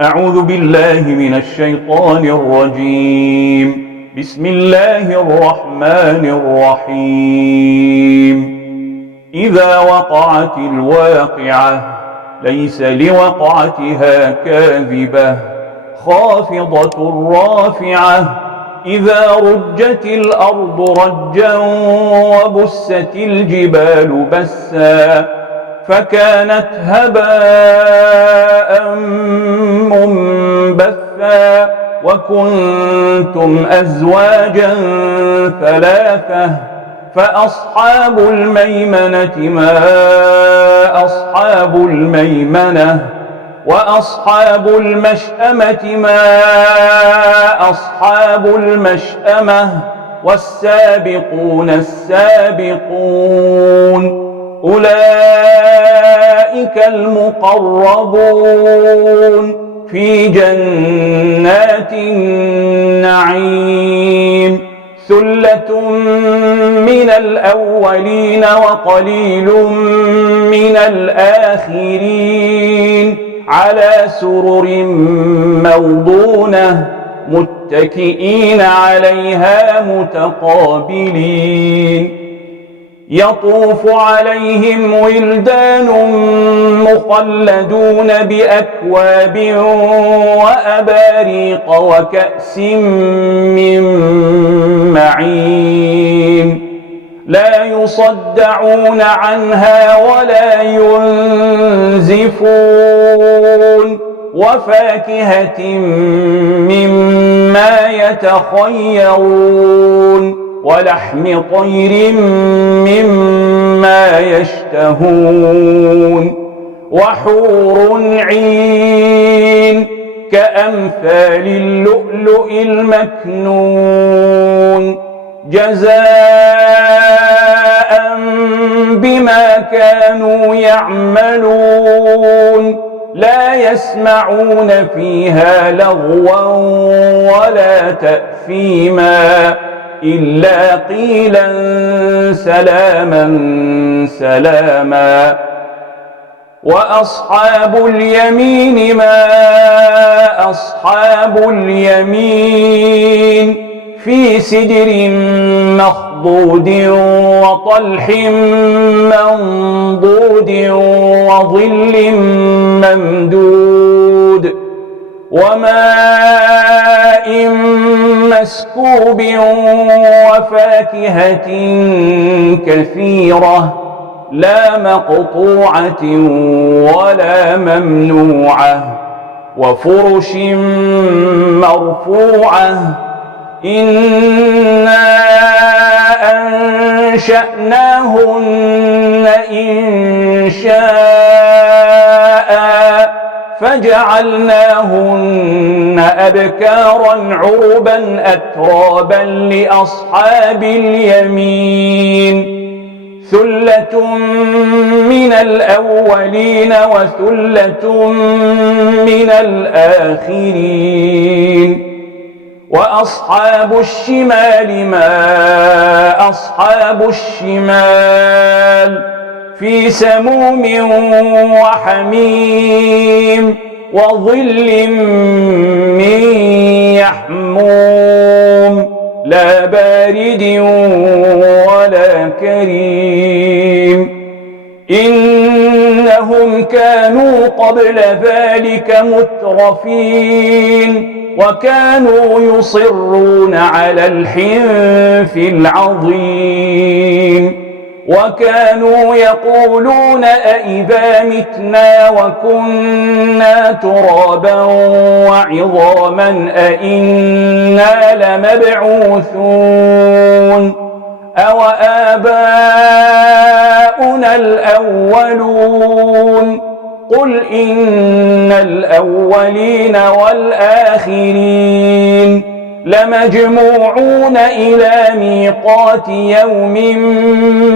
أعوذ بالله من الشيطان الرجيم. بسم الله الرحمن الرحيم. إذا وقعت الواقعة ليس لوقعتها كاذبة خافضة رافعة. إذا رجت الأرض رجا وبست الجبال بسا فكانت هباء منبثا وكنتم أزواجا ثلاثة فأصحاب الميمنة ما أصحاب الميمنة وأصحاب المشأمة ما أصحاب المشأمة والسابقون السابقون أولئك المقربون في جنات النعيم. ثلة من الأولين وقليل من الآخرين على سرر موضونة متكئين عليها متقابلين. يطوف عليهم ولدان مخلدون بأكواب وأباريق وكأس من معين لا يصدعون عنها ولا ينزفون وفاكهة مما يتخيرون ولحم طير مما يشتهون وحور عين كأمثال اللؤلؤ المكنون جزاء بما كانوا يعملون. لا يسمعون فيها لغوا ولا تأثيما إلا قيلا سلاما سلاما. وأصحاب اليمين ما أصحاب اليمين في سدر مخضود وطلح منضود وظل ممدود وماء مسكوب وفاكهة كثيرة لا مقطوعة ولا ممنوعة وفرش مرفوعة. إنا أنشأناهن إنشاء فجعلناهن أبكارا عربا أترابا لأصحاب اليمين. ثلة من الأولين وثلة من الآخرين. وأصحاب الشمال ما أصحاب الشمال في سموم وحميم وظل من يحموم لا بارد ولا كريم. إنهم كانوا قبل ذلك مترفين وكانوا يصرون على الحنث العظيم وكانوا يقولون أئذا متنا وكنا ترابا وعظاما أئنا لمبعوثون أو آباؤنا الأولون. قل إن الأولين والآخرين لمجموعون إلى ميقات يوم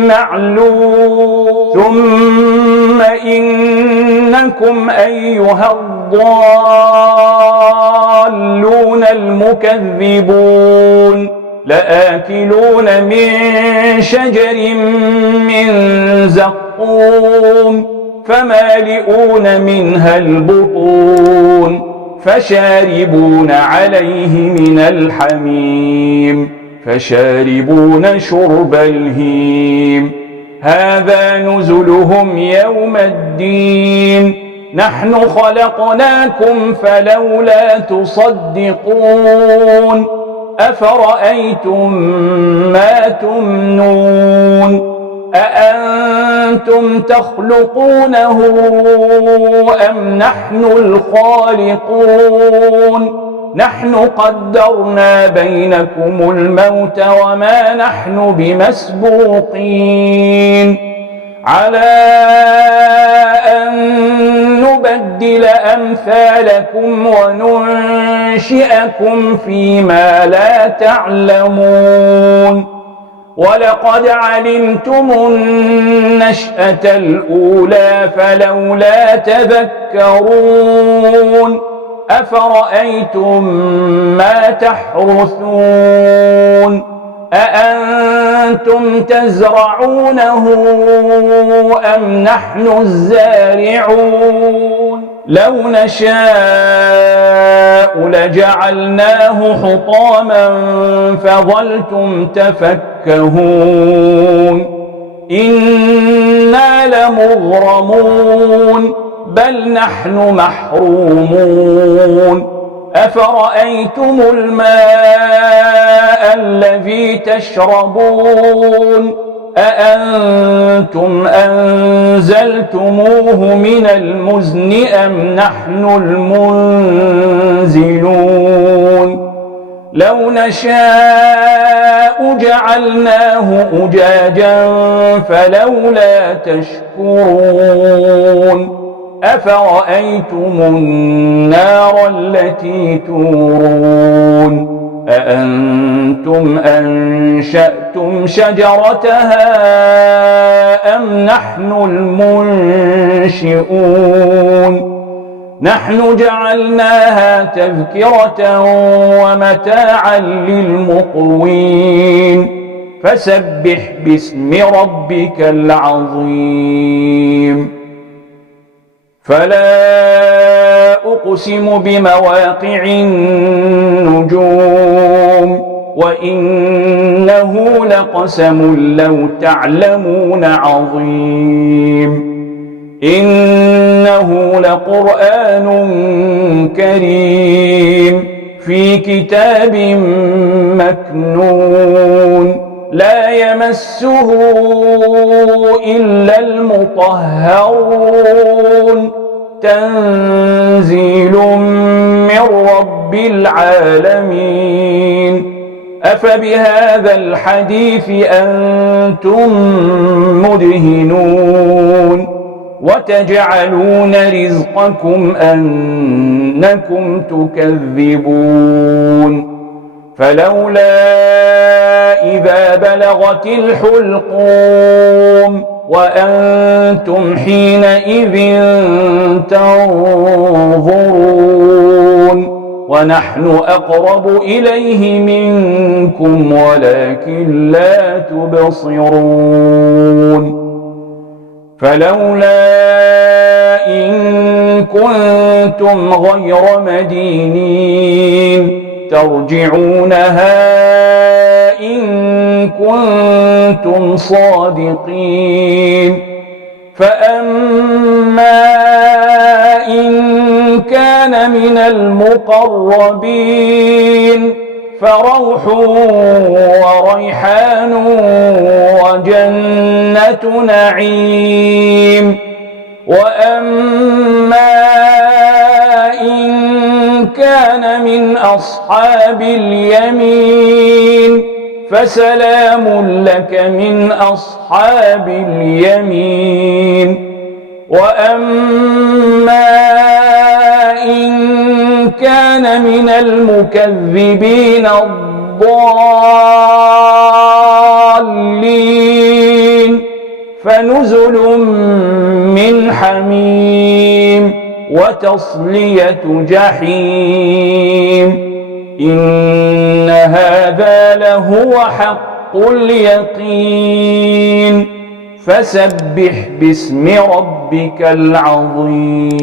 معلوم. ثم إنكم أيها الضالون المكذبون لآكلون من شجر من زقوم فمالئون منها البطون فشاربون عليه من الحميم فشاربون شرب الهيم هذا نزلهم يوم الدين نحن خلقناكم فلولا تصدقون أفرأيتم ما تمنون أأنتم تخلقونه أم نحن الخالقون نحن قدرنا بينكم الموت وما نحن بمسبوقين على أن نبدل أمثالكم وننشئكم فيما لا تعلمون ولقد علمتم النشأة الأولى فلولا تذكرون أفرأيتم ما تحرثون أأنتم تزرعونه أم نحن الزارعون لو نشاء لجعلناه حطاما فظلتم تفكهون إنا لمغرمون بل نحن محرومون أفرأيتم الماء الذي تشربون أأنتم أنزلتموه من المزن أم نحن المنزلون لو نشاء جعلناه أجاجا فلولا تشكرون أفرأيتم النار التي تورون أأنتم أنشأتم شجرتها أم نحن المنشئون نحن جعلناها تذكرة ومتاعا للمقوين فسبح باسم ربك العظيم فلا أقسم بمواقع النجوم وإنه لقسم لو تعلمون عظيم إنه لقرآن كريم في كتاب مكنون لا يمسه إلا المطهرون تنزيل من رب العالمين أفبهذا الحديث أنتم مدهنون وتجعلون رزقكم أنكم تكذبون فلولا إذا بلغت الحلقوم وأنتم حينئذ تنظرون ونحن أقرب إليه منكم ولكن لا تبصرون فلولا إن كنتم غير مدينين ترجعونها إن كنتم صادقين فأما إن كان من المقربين فروح وريحان وجنة نعيم وأما إن كان من أصحاب اليمين فسلام لك من أصحاب اليمين وأما إن كان من المكذبين الضالين فنزل من حميم وتصلية جحيم إن هذا لهو حق اليقين فسبح باسم ربك العظيم